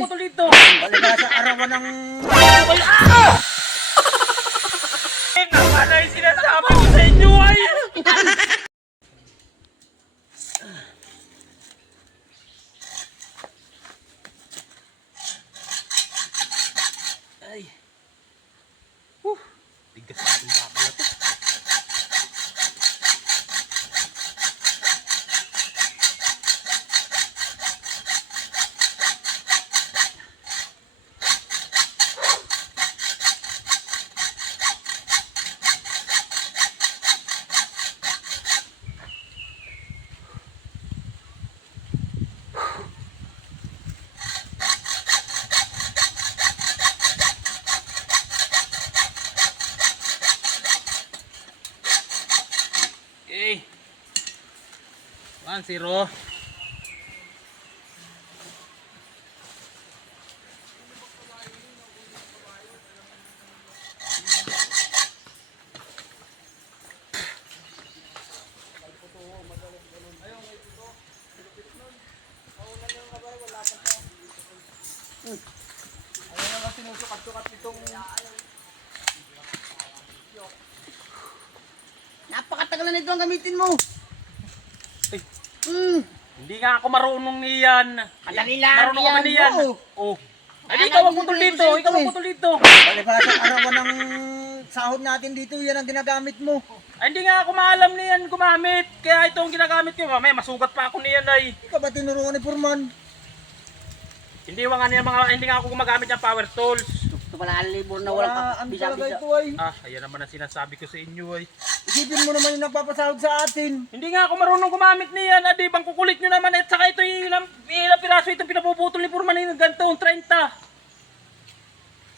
Putol dito. Balikan sa arawan ng... Naman na yung sinasabi ko sa inyo ay. Ay. Bigas na ating bakal na to. Okay. 1-0. Ayaw na sinusukat-sukat itong... Napakatagal na nito ang gamitin mo. Ay. Hindi nga ako marunong niyan. Madali lang Marunong ka ba yan, niyan? oo. Oh. Ay, ikaw ang putol dito. Ikaw ang putol dito. Balikan sa arawan ng sahod natin dito, yan ang ginagamit mo. Ay, hindi nga ako maalam niyan gumamit. Kaya ito ang ginagamit ko. Mamaya masugat pa ako niyan ay. Ikaw ba tinuruan ni Purman? Hindi nga ako gumagamit ng power tools. Ito pala alibor na walang Ano talaga bisa-bisa. ito ay? Ayan naman ang sinasabi ko sa inyo ay. Isipin mo naman yung nagpapasahod sa atin. Hindi nga ako marunong gumamit niyan. Adi, bang kukulit nyo naman. At saka ito ilang piraso itong pinapuputol ni Purman ng ganito, 30.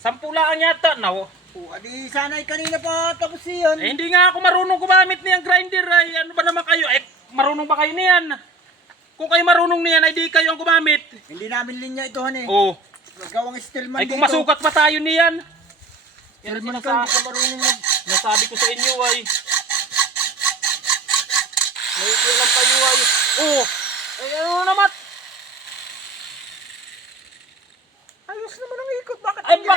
10 lang yata. No. Adi sana ay kanina pa tapos yan. Hindi nga ako marunong gumamit niyang grinder ay. Ano ba naman kayo? Marunong ba kayo niyan? Kung kayo marunong niyan, ay di kayo ang gumamit. Hindi namin linya ito han eh. Oo. Gawang stillman Ay kung dito. masukat pa tayo niyan. Yan Stillman ang ka, hindi ka marunong mag... nasabi ko sa inyo ay. May lang kayo ay. Oo. Ay ano naman? Ayos naman ang ikot. Bakit Ay hindi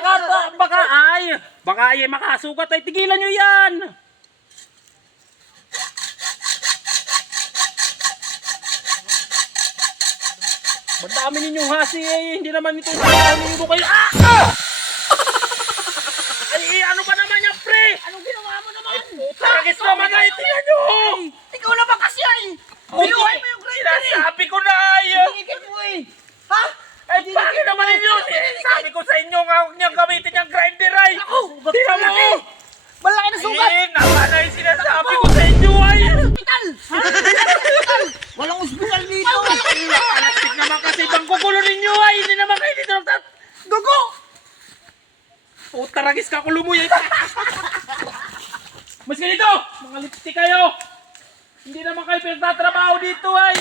baka ay makasukat ay tigilan nyo yan. Madami ninyong hasi eh, hindi naman ito namin ko kayo. Ay, ano ba naman yan, pre? Anong ginawa mo naman? Taragis naman na ito yan nyo! Ikaw naman kasi ay! Binuhay mo yung grinder eh! Sinasabi ko na ay! Tingin mo eh! Ha? Ay, bakit naman ninyo? Sabi ko sa inyo nga huwag niyang gamitin yung grinder ay! Ako! Tingnan mo! Malaki na sugat! Ay, naman ay sinasabi ko sa inyo ay! Hospital! Walang ospital dito. Plastic naman kasi bang kukulo ninyo ay! Hindi naman kayo dito nagtat... Gugo! Taragis ka kulo mo yan! Mas ganito! Mga lipstick kayo! Hindi naman kayo pinagtatrabaho dito ay!